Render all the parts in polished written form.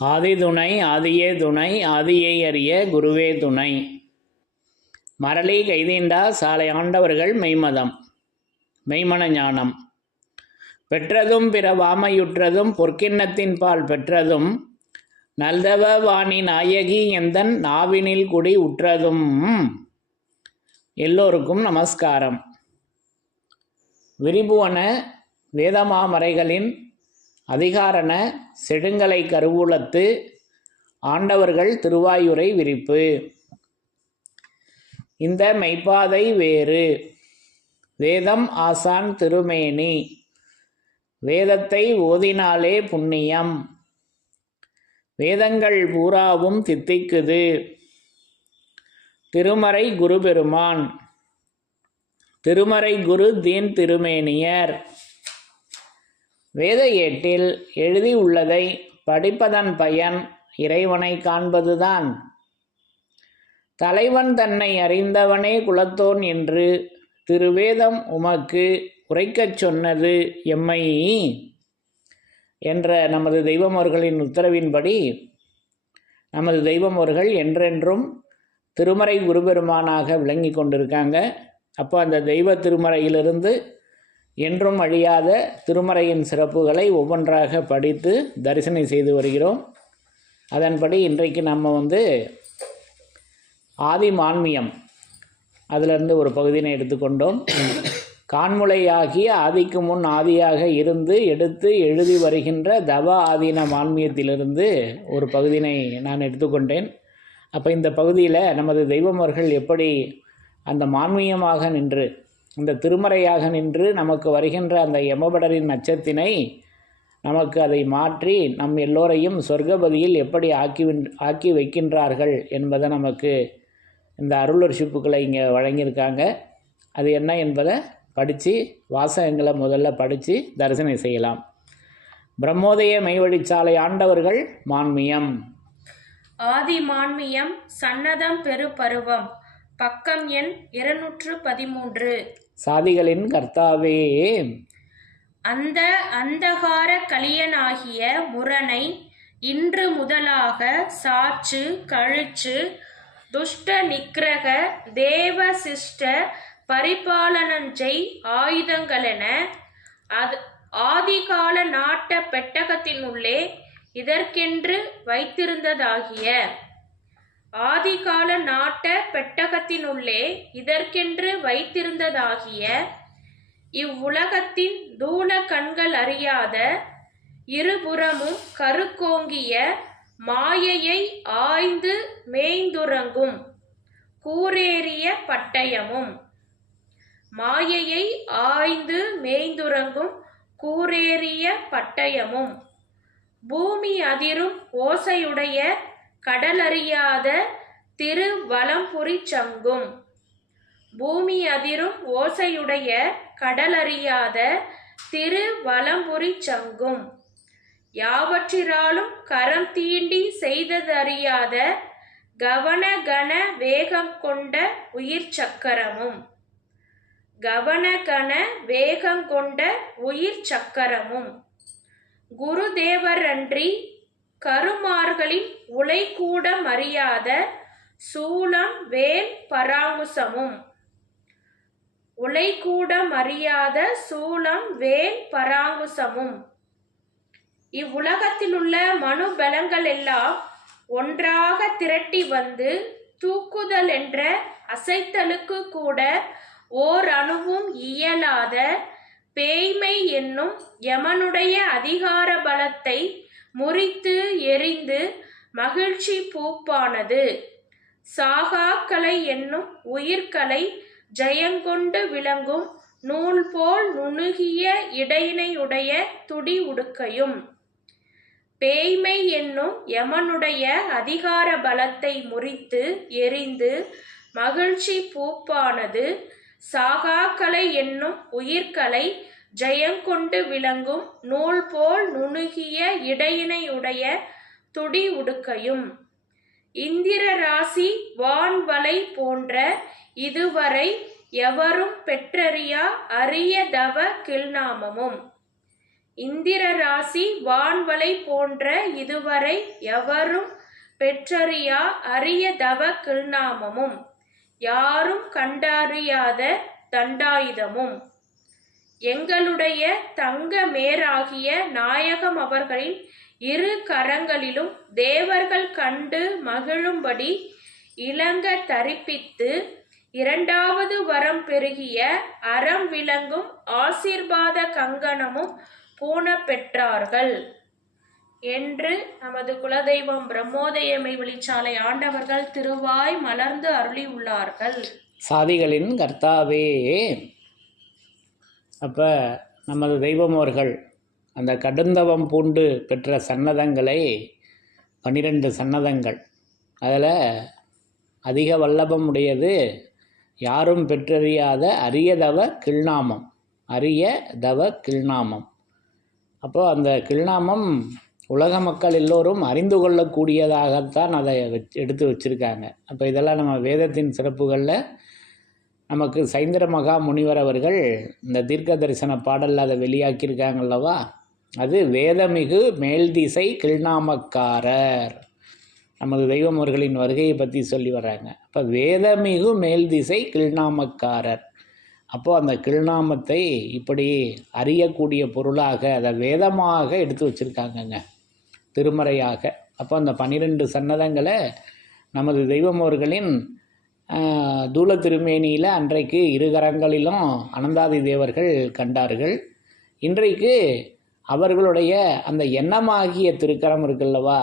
ஆதி துணை ஆதியே துணை ஆதியை அறிய குருவே துணை. மரளி கைதீண்டா சாலை ஆண்டவர்கள் மெய்மதம் மெய்மன ஞானம் பெற்றதும் பிற வாமையுற்றதும் பொற்கிண்ணத்தின் பால் பெற்றதும் நல்தவ வாணி நாயகி எந்தன் நாவினில் குடி உற்றதும். எல்லோருக்கும் நமஸ்காரம். விரிபுவன வேதமாமறைகளின் அதிகாரண செடுங்கலை கருவூலத்து ஆண்டவர்கள் திருவாயுரை விரிப்பு. இந்த மெய்ப்பாதை வேறு வேதம் ஆசான் திருமேனி, வேதத்தை ஓதினாலே புண்ணியம், வேதங்கள் பூராவும் தித்திக்குது. திருமறை குரு பெருமான், திருமறை குரு தீன் திருமேனியர். வேத ஏட்டில் எழுதி உள்ளதை படிப்பதன் பயன் இறைவனை காண்பதுதான். தலைவன் தன்னை அறிந்தவனே குலத்தோன் என்று திருவேதம் உமக்கு உரைக்கச் சொன்னது எம்மை என்ற நமது தெய்வமோர்களின் உத்தரவின்படி நமது தெய்வமோர்கள் என்றென்றும் திருமறை குருபெருமானாக விளங்கி கொண்டிருக்காங்க. அப்போ அந்த தெய்வ திருமறையிலிருந்து என்றும் அழியாத திருமறையின் சிறப்புகளை ஒவ்வொன்றாக படித்து தரிசனை செய்து வருகிறோம். அதன்படி இன்றைக்கு நம்ம ஆதி மான்மியம் அதிலிருந்து ஒரு பகுதியினை எடுத்துக்கொண்டோம். கான்முளையாகிய ஆதிக்கு முன் ஆதியாக இருந்து எடுத்து எழுதி வருகின்ற தவ ஆதீன மான்மியத்திலிருந்து ஒரு பகுதியினை நான் எடுத்துக்கொண்டேன். அப்போ இந்த பகுதியில் நமது தெய்வமர்கள் எப்படி அந்த மான்மியமாக நின்று இந்த திருமறையாக நின்று நமக்கு வருகின்ற அந்த யமபடரின் அச்சத்தினை நமக்கு அதை மாற்றி நம் எல்லோரையும் சொர்க்கபதியில் எப்படி ஆக்கி வைக்கின்றார்கள் என்பதை நமக்கு இந்த அருளர்ஷிப்புகளை இங்கே வழங்கியிருக்காங்க. அது என்ன என்பதை படித்து வாசகங்களை முதல்ல படித்து தரிசனை செய்யலாம். பிரம்மோதய மெய்வழிச்சாலை ஆண்டவர்கள் மான்மியம். ஆதி மான்மியம் சன்னதம் பெரு பருவம் பக்கம் எண் 213. சாதிகளின் கர்த்தாவே, அந்த அந்தகார கலியனாகிய முரணை இன்று முதலாக சாற்று கழிச்சு துஷ்ட நிக்கிரக தேவ சிஷ்ட பரிபாலனஞ்செய் ஆயுதங்களென ஆதிகால நாட்ட பெட்டகத்தினுள்ளே இதற்கென்று வைத்திருந்ததாகிய ஆதிகால நாட்ட பெட்டகத்தினுள்ளே இதற்கென்று வைத்திருந்ததாகிய இவ்வுலகத்தின் தூல கண்கள் அறியாத இருபுறமும் கருக்கோங்கிய மாயையை ஆய்ந்து மேய்ந்துறங்கும் கூரேறிய பட்டயமும், மாயையை ஆய்ந்து மேய்ந்துறங்கும் கூரேறிய பட்டயமும், பூமி அதிரும் ஓசையுடைய கடலறியாத திருவலம்புரி சங்கும், பூமி அதிரும் ஓசையுடைய கடலறியாத திருவலம்புரி சங்கும், யாவற்றினாலும் கரம் தீண்டி செய்ததறியாத கவன கன வேகம் கொண்ட உயிர் சக்கரமும், கவன கன வேகம் கொண்ட உயிர் சக்கரமும், குருதேவரன்றி கருமார்களின் உலை கூட மறியாத சூலம் வேல் பராங்குசமும், உலை கூட மறியாத சூலம் வேல் பராங்குசமும், இவ்வுலகத்திலுள்ள மனு பலங்கள் எல்லாம் ஒன்றாக திரட்டி வந்து தூக்குதல் என்ற அசைத்தலுக்கு கூட ஓர் அணுவும் இயலாத பேய்மை என்னும் யமனுடைய அதிகார பலத்தை முறித்து எரிந்து மகிழ்ச்சி பூப்பானது சாகாக்கலை என்னும் உயிர்கலை ஜெயங்கொண்டு விளங்கும் நூல் போல் நுணுகிய இடையினையுடைய துடி உடுக்கையும், பேய்மை என்னும் யமனுடைய அதிகார பலத்தை முறித்து எரிந்து மகிழ்ச்சி பூப்பானது சாகாக்கலை என்னும் உயிர்கலை ஜெயங்கொண்டு விளங்கும் நூல் போல் நுணுகிய இடையினையுடைய துடி உடுக்கையும், இந்திர ராசி வான்வலை போன்ற இதுவரை எவரும் பெற்றறியா அரிய தவ கில்நாமமும், இந்திர ராசி வான்வளை போன்ற இதுவரை எவரும் பெற்றறியா அரிய தவ கில்நாமமும் யாரும் கண்டறியாத தண்டாயுதமும் எங்களுடைய தங்க மேராகிய நாயகம் அவர்களின் இரு கரங்களிலும் தேவர்கள் கண்டு மகிழும்படி இளங்க தரிப்பித்து இரண்டாவது வரம் பெருகிய அறம் விளங்கும் ஆசீர்வாத கங்கணமும் பூண பெற்றார்கள் என்று நமது குலதெய்வம் பிரம்மோதயமை வெளிச்சாலை ஆண்டவர்கள் திருவாய் மலர்ந்து அருளி உள்ளார்கள். சாதிகளின் கர்த்தாவே, அப்போ நமது தெய்வமோர்கள் அந்த கடுந்தவம் பூண்டு பெற்ற சன்னதங்களை 12 சன்னதங்கள், அதில் அதிக வல்லபம் உடையது யாரும் பெற்றறியாத அரிய தவ கில்நாமம், அரிய தவ கில்நாமம். அப்போது அந்த கில்நாமம் உலக மக்கள் எல்லோரும் அறிந்து கொள்ளக்கூடியதாகத்தான் அதை எடுத்து வச்சுருக்காங்க. அப்போ இதெல்லாம் நம்ம வேதத்தின் சிறப்புகளில் நமக்கு சைந்திர மகா முனிவர் அவர்கள் இந்த தீர்க்க தரிசன பாடலில் அதை வெளியாக்கியிருக்காங்கல்லவா, அது வேதமிகு மேல்திசை கில்நாமக்காரர். நமது தெய்வமோர்களின் வருகையை பற்றி சொல்லி வர்றாங்க. அப்போ வேதமிகு மேல்திசை கில்நாமக்காரர். அப்போது அந்த கில்நாமத்தை இப்படி அறியக்கூடிய பொருளாக அதை வேதமாக எடுத்து வச்சுருக்காங்கங்க, திருமறையாக. அப்போ அந்த 12 சன்னதங்களை நமது தெய்வமோர்களின் தூல திருமேனியில் அன்றைக்கு இருகரங்களிலும் அனந்தாதி தேவர்கள் கண்டார்கள். இன்றைக்கு அவர்களுடைய அந்த எண்ணமாகிய திருக்கரம் இருக்குல்லவா,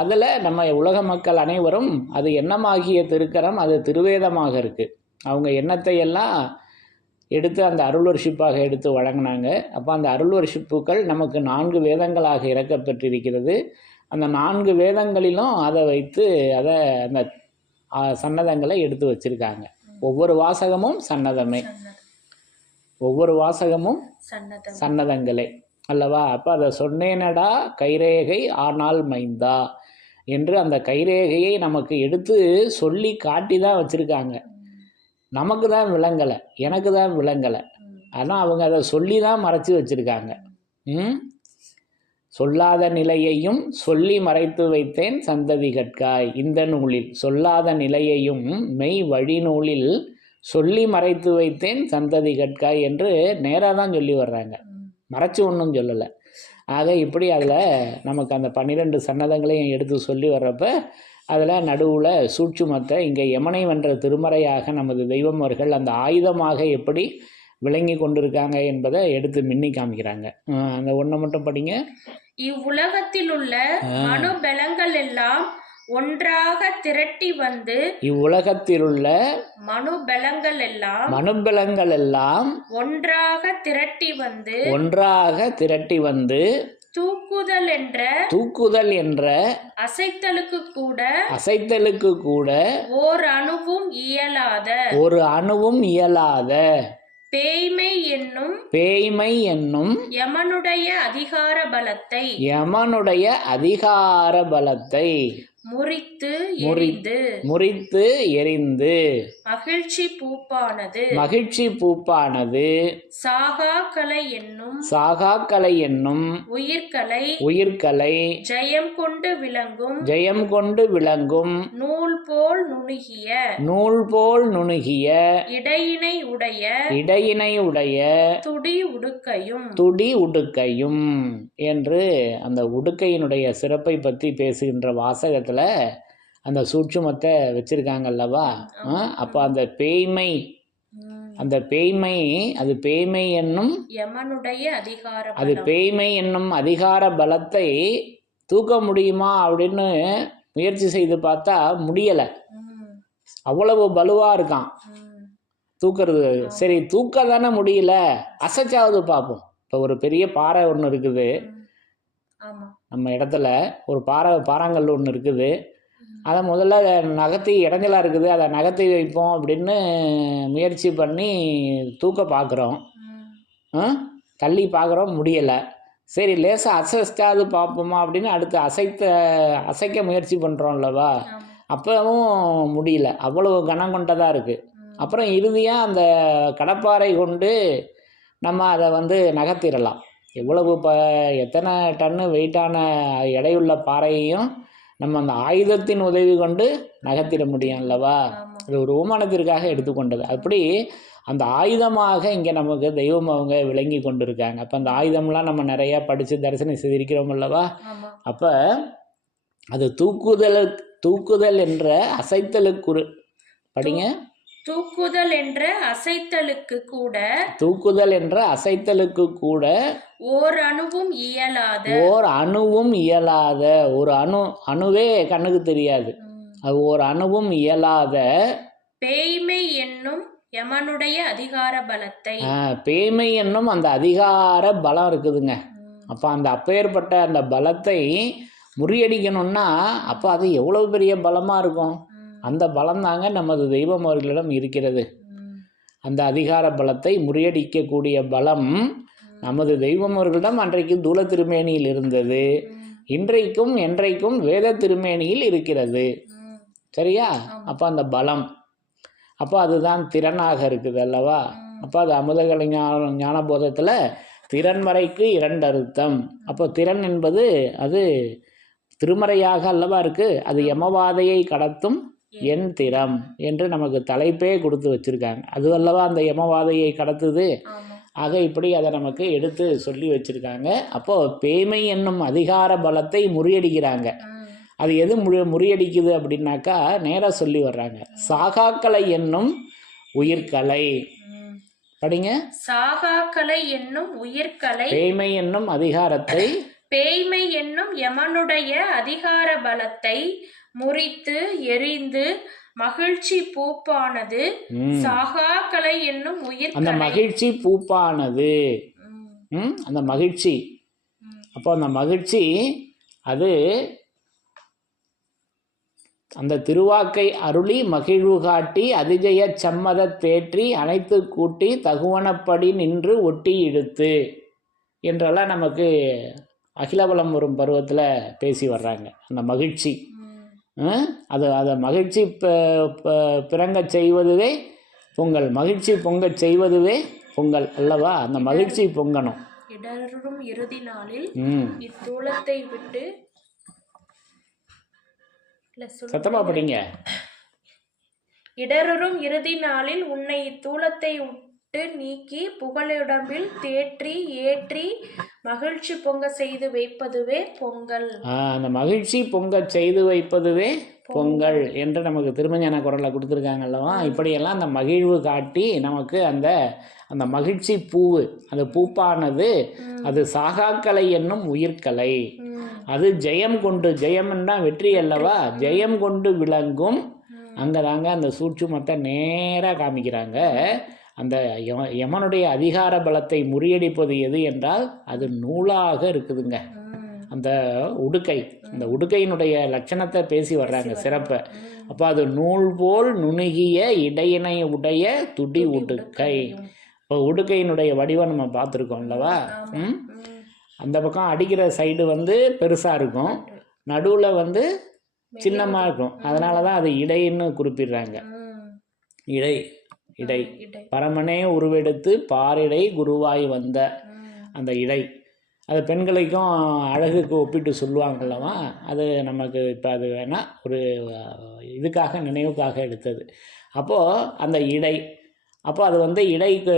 அதில் நம்ம உலக மக்கள் அனைவரும் அது எண்ணமாகிய திருக்கரம், அது திருவேதமாக இருக்குது. அவங்க எண்ணத்தை எல்லாம் எடுத்து அந்த அருள் வர்ஷிப்பாக எடுத்து வழங்கினாங்க. அப்போ அந்த அருள் வர்ஷிப்புகள் நமக்கு 4 வேதங்களாக இறக்கப்பட்டிருக்கிறது. அந்த 4 வேதங்களிலும் அதை வைத்து அதை அந்த சன்னதங்களை எடுத்து வச்சுருக்காங்க. ஒவ்வொரு வாசகமும் சன்னதமே, ஒவ்வொரு வாசகமும் சன்னதங்களே அல்லவா. அப்போ அதை சொன்னேனடா கைரேகை ஆனால் மைந்தா என்று அந்த கைரேகையை நமக்கு எடுத்து சொல்லி காட்டி தான் வச்சுருக்காங்க. நமக்கு தான் விளங்கலை, எனக்கு தான் விளங்கலை. ஆனால் அவங்க அதை சொல்லி தான் மறைச்சி வச்சுருக்காங்க. சொல்லாத நிலையையும் சொல்லி மறைத்து வைத்தேன் சந்ததி கட்காய். இந்த நூலில் சொல்லாத நிலையையும் மெய் வழி நூலில் சொல்லி மறைத்து வைத்தேன் சந்ததி கட்காய் என்று நேராக தான் சொல்லி வர்றாங்க, மறைச்சி ஒன்றும் சொல்லலை. ஆக இப்படி அதில் நமக்கு அந்த 12 சன்னதங்களையும் எடுத்து சொல்லி வர்றப்ப அதில் நடுவில் சூட்சுமத்தை இங்கே யமனை வென்ற திருமறையாக நமது தெய்வமர்கள் அந்த ஆயுதமாக எப்படி விளங்கி கொண்டிருக்காங்க என்பதை எடுத்து மின்னி காமிக்கிறாங்க. அந்த ஒன்றை மட்டும் படிங்க. இவ்வுலகத்தில் உள்ள மனுபலங்கள் எல்லாம் ஒன்றாக திரட்டி வந்து, இவ்வுலகத்தில் உள்ள மனுபலங்கள் எல்லாம் ஒன்றாக திரட்டி வந்து, ஒன்றாக திரட்டி வந்து தூக்குதல் என்ற அசைத்தலுக்கு கூட ஓர் அணுவும் இயலாத பேய்மை என்னும் யமனுடைய அதிகார பலத்தை முறித்து எரிந்து மகிழ்ச்சி பூப்பானது சாகாக்கலை என்னும் உயிர்கலை ஜெயம் கொண்டு விளங்கும் நூல் போல் நுணுகிய இடையினை உடைய துடி உடுக்கையும் என்று அந்த உடுக்கையினுடைய சிறப்பை பற்றி பேசுகின்ற வாசகத்தில் அந்த சூட்சுமத்தை வச்சிருக்காங்கல்லவா. அப்போ அந்த பேய்மை அது பேய்மை என்னும் அது பேய்மை என்னும் அதிகார பலத்தை தூக்க முடியுமா அப்படின்னு முயற்சி செய்து பார்த்தா முடியலை. அவ்வளவு பலுவா இருக்கான் தூக்கிறது. சரி, தூக்க தானே முடியல, அசைச்சாவது பார்ப்போம். இப்போ ஒரு பெரிய பாறை ஒன்று இருக்குது நம்ம இடத்துல, ஒரு பாறாங்கல் ஒன்று இருக்குது. அதை முதல்ல நகர்த்தி இடைஞ்சலாக இருக்குது, அதை நகர்த்தி வைப்போம் அப்படின்னு முயற்சி பண்ணி தூக்க பார்க்குறோம், தள்ளி பார்க்குறோம், முடியலை. சரி, லேசாக அசைச்சாவது பார்ப்போமா அப்படின்னு அடுத்து அசைக்க முயற்சி பண்ணுறோம்லவா, அப்பவும் முடியல, அவ்வளவு கனம் கொண்டதாக இருக்குது. அப்புறம் இறுதியாக அந்த கடப்பாறை கொண்டு நம்ம அதை நகர்த்திடலாம். எவ்வளவு எத்தனை டன்னு வெயிட்டான எடையுள்ள பாறையையும் நம்ம அந்த ஆயுதத்தின் உதவி கொண்டு நகர்த்திட முடியும் அல்லவா? அது ஒரு ஓமானத்திற்காக எடுத்துக்கொண்டது. அப்படி அந்த ஆயுதமாக இங்கே நமக்கு தெய்வம் அவங்க விளங்கி கொண்டு இருக்காங்க. அப்போ அந்த ஆயுதம்லாம் நம்ம நிறையா படித்து தரிசனம் செய்திருக்கிறோம் அல்லவா? அப்போ அது தூக்குதல் என்ற அசைத்தலுக்கு படிங்க. தூக்குதல் என்ற அசைத்தலுக்கு கூட ஓர் அணுவும் இயலாத ஒரு அணுவே கண்ணுக்கு தெரியாது, அது ஒரு அணுவும் இயலாத பேய்மை என்னும் யமனுடைய அதிகார பலத்தை, பேய்மை என்னும் அந்த அதிகார பலம் இருக்குதுங்க. அப்போ அந்த அப்பேற்பட்ட அந்த பலத்தை முறியடிக்கணும்னா அப்போ அது எவ்வளவு பெரிய பலமாக இருக்கும். அந்த பலம் தாங்க நமது தெய்வம் அவர்களிடம் இருக்கிறது. அந்த அதிகார பலத்தை முறியடிக்கக்கூடிய பலம் நமது தெய்வம் அவர்களிடம் அன்றைக்கு தூல திருமேனியில் இருந்தது, இன்றைக்கும் என்றைக்கும் வேத திருமேனியில் இருக்கிறது. சரியா? அப்போ அந்த பலம், அப்போ அதுதான் திறனாக இருக்குது அல்லவா? அப்போ அது அமுதகலை ஞானபோதத்தில் திறன்மறைக்கு 2 அர்த்தம். அப்போ திறன் என்பது அது திருமறையாக அல்லவா இருக்குது. அது யமவாதையை கடத்தும் என் திறம் என்று நமக்கு தலைப்பே கொடுத்து வச்சுருக்காங்க. அது அல்லவா அந்த யமவாதையை கடத்துது. ஆக இப்படி அதை நமக்கு எடுத்து சொல்லி வச்சுருக்காங்க. அப்போது பேய்மை என்னும் அதிகார பலத்தை முறியடிக்கிறாங்க. அது எது முறியடிக்குது அப்படின்னாக்கா நேராக சொல்லி வர்றாங்க. சாகாக்கலை என்னும் உயிர்கலை படிங்க. சாகாக்கலை என்னும் உயிர்கலை பேய்மை என்னும் அதிகாரத்தை, பேய்மை என்னும் யமனுடைய அதிகார பலத்தை முறித்து எரிந்து மகிழ்ச்சி பூப்பானது. சாகாக்கலை என்னும் உயிர், அந்த மகிழ்ச்சி பூப்பானது, அந்த மகிழ்ச்சி. அப்போ அந்த மகிழ்ச்சி அது அந்த திருவாக்கை அருளி மகிழ்வு காட்டி அதிஜய சம்மத தேற்றி அனைத்து கூட்டி தகுவனப்படி நின்று ஒட்டி இழுத்து என்றெல்லாம் நமக்கு அகிலபலம் வரும் பருவத்தில் பேசி வர்றாங்க. அந்த மகிழ்ச்சி அதை மகிழ்ச்சி பிறங்க செய்வதுவே பொங்கல், மகிழ்ச்சி பொங்கச் செய்வதுவே பொங்கல் அல்லவா? அந்த மகிழ்ச்சி பொங்கணும். இடரும் இறுதி நாளில் இத்தூலத்தை விட்டு, சத்தமா படிங்க. இடரும் இறுதி நாளில் உன்னை இத்தூலத்தை விட்டு நீக்கி புகழுடம்பில் தேற்றி ஏற்றி மகிழ்ச்சி பொங்க செய்து வைப்பதுவே பொங்கல். அந்த மகிழ்ச்சி பொங்க செய்து வைப்பதுவே பொங்கல் என்று நமக்கு திருமஞான குரலை கொடுத்துருக்காங்க அல்லவா? இப்படியெல்லாம் அந்த மகிழ்வு காட்டி நமக்கு அந்த அந்த மகிழ்ச்சி பூவு, அந்த பூப்பானது அது சாகாக்கலை என்னும் உயிர்கலை. அது ஜெயம் கொண்டு, ஜெயம்னா வெற்றி அல்லவா? ஜெயம் கொண்டு விளங்கும். அங்கே தாங்க அந்த சூட்சுமத்தை நேராக காமிக்கிறாங்க. அந்த யமனுடைய அதிகார பலத்தை முறியடிப்பது எது என்றால் அது நூலாக இருக்குதுங்க. அந்த உடுக்கை, அந்த உடுக்கையினுடைய லட்சணத்தை பேசி வர்றாங்க, சிறப்பை. அப்போ அது நூல் போல் நுணுகிய இடையினை உடைய துடி உடுக்கை. இப்போ உடுக்கையினுடைய வடிவம் நம்ம பார்த்துருக்கோம் அல்லவா? அந்த பக்கம் அடிக்கிற சைடு வந்து பெருசாக இருக்கும், நடுவில் வந்து சின்னமாக இருக்கும். அதனால தான் அது இடைன்னு குறிப்பிடுறாங்க. இடை இடை பரமனே உருவெடுத்து பாரிடை குருவாய் வந்த அந்த இடை, அது பெண்களுக்கும் அழகுக்கு ஒப்பிட்டு சொல்லுவாங்கல்லவா? அது நமக்கு இப்போ அது வேணால் ஒரு இதுக்காக நினைவுக்காக எடுத்தது. அப்போது அந்த இடை, அப்போ அது வந்து இடைக்கு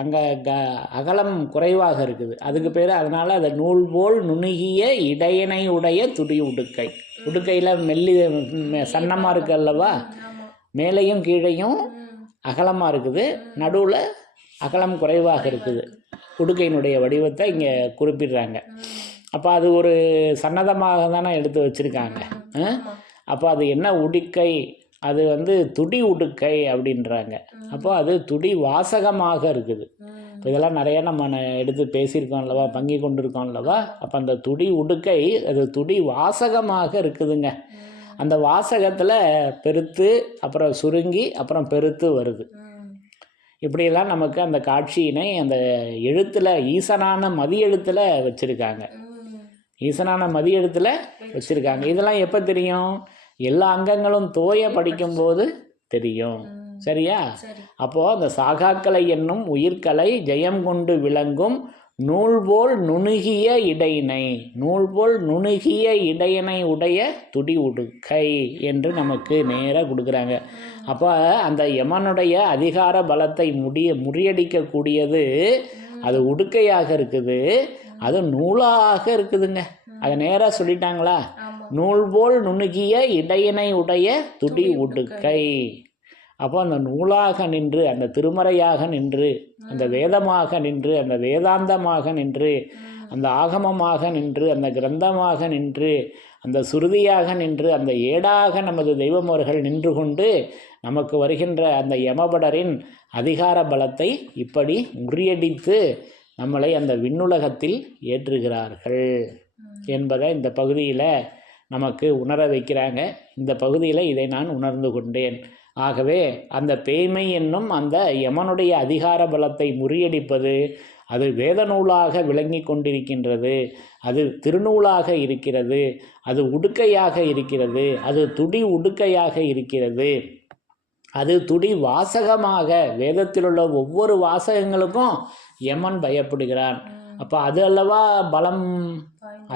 அங்கே அகலம் குறைவாக இருக்குது, அதுக்கு பேர். அதனால் அதை நூல் போல் நுணுகிய இடையினை உடைய துடி உடுக்கை. உடுக்கையில் மெல்லி சன்னமாக இருக்கு அல்லவா? மேலேயும் கீழையும் அகலமாக இருக்குது, நடுவில் அகலம் குறைவாக இருக்குது. உடுக்கையினுடைய வடிவத்தை இங்கே குறிப்பிடுறாங்க. அப்போ அது ஒரு சன்னதமாக தானே எடுத்து வச்சுருக்காங்க. அப்போ அது என்ன உடுக்கை? அது வந்து துடி உடுக்கை அப்படின்றாங்க. அப்போ அது துடி வாசகமாக இருக்குது. இப்போ இதெல்லாம் நிறையா நம்ம எடுத்து பேசியிருக்கோம் அல்லவா, பங்கி கொண்டு இருக்கோம் அல்லவா? அப்போ அந்த துடி உடுக்கை அது துடி வாசகமாக இருக்குதுங்க. அந்த வாசகத்தில் பெருத்து, அப்புறம் சுருங்கி, அப்புறம் பெருத்து வருது. இப்படியெல்லாம் நமக்கு அந்த காட்சியினை அந்த எழுத்தில், ஈசனான மதி எழுத்தில் வச்சுருக்காங்க. ஈசனான மதி எழுத்தில் வச்சுருக்காங்க. இதெல்லாம் எப்போ தெரியும்? எல்லா அங்கங்களும் தோய படிக்கும்போது தெரியும். சரியா? அப்போது அந்த சாகாக்கலை என்னும் உயிர்கலை ஜெயம் கொண்டு விளங்கும் நூல் போல் நுணுகிய இடையினை, நூல் போல் நுணுகிய இடையினை உடைய துடி உடுக்கை என்று நமக்கு நேராக கொடுக்குறாங்க. அப்போ அந்த யமனுடைய அதிகார பலத்தை முறியடிக்கக்கூடியது அது உடுக்கையாக இருக்குது, அது நூலாக இருக்குதுங்க. அதை நேராக சொல்லிட்டாங்களா? நூல் போல் நுணுகிய இடையினை உடைய துடி உடுக்கை. அப்போ அந்த நூலாக நின்று, அந்த திருமறையாக நின்று, அந்த வேதமாக நின்று, அந்த வேதாந்தமாக நின்று, அந்த ஆகமமாக நின்று, அந்த கிரந்தமாக நின்று, அந்த சுருதியாக நின்று, அந்த ஏடாக நமது தெய்வம் அவர்கள் நின்று கொண்டு நமக்கு வருகின்ற அந்த யமபடரின் அதிகார பலத்தை இப்படி முறியடித்து நம்மளை அந்த விண்ணுலகத்தில் ஏற்றுகிறார்கள் என்பதை இந்த பகுதியில் நமக்கு உணர வைக்கிறாங்க. இந்த பகுதியில் இதை நான் உணர்ந்து கொண்டேன். ஆகவே அந்த பேய்மை என்னும் அந்த யமனுடைய அதிகார பலத்தை முறியடிப்பது அது வேத நூலாக விளங்கி கொண்டிருக்கின்றது, அது திருநூலாக இருக்கிறது, அது உடுக்கையாக இருக்கிறது, அது துடி உடுக்கையாக இருக்கிறது, அது துடி வாசகமாக வேதத்தில் உள்ள ஒவ்வொரு வாசகங்களுக்கும் யமன் பயப்படுகிறான். அப்போ அது அல்லவா பலம்,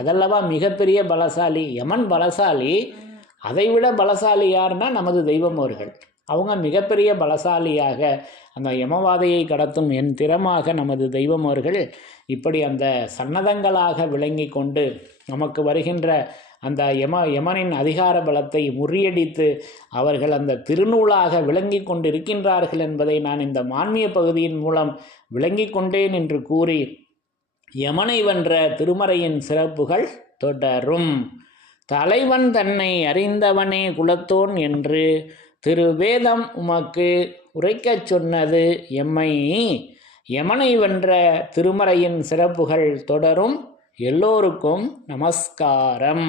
அதல்லவா மிகப்பெரிய பலசாலி. யமன் பலசாலி, அதைவிட பலசாலி யாருன்னா நமது தெய்வம் அவர்கள். அவங்க மிகப்பெரிய பலசாலியாக அந்த யமவாதையை கடத்தும் என் திறமாக நமது தெய்வம் அவர்கள் இப்படி அந்த சன்னதங்களாக விளங்கி கொண்டு நமக்கு வருகின்ற அந்த யமனின் அதிகார பலத்தை முறியடித்து அவர்கள் அந்த திருநூலாக விளங்கி கொண்டிருக்கின்றார்கள் என்பதை நான் இந்த மான்மிய பகுதியின் மூலம் விளங்கி கொண்டேன் என்று கூறி, யமனை வென்ற திருமறையின் சிறப்புகள் தொடரும். தலைவன் தன்னை அறிந்தவனே குலத்தோன் என்று திருவேதம் உமக்கு உரைக்கச் சொன்னது எம்மை. யமனை வென்ற திருமறையின் சிறப்புகள் தொடரும். எல்லோருக்கும் நமஸ்காரம்.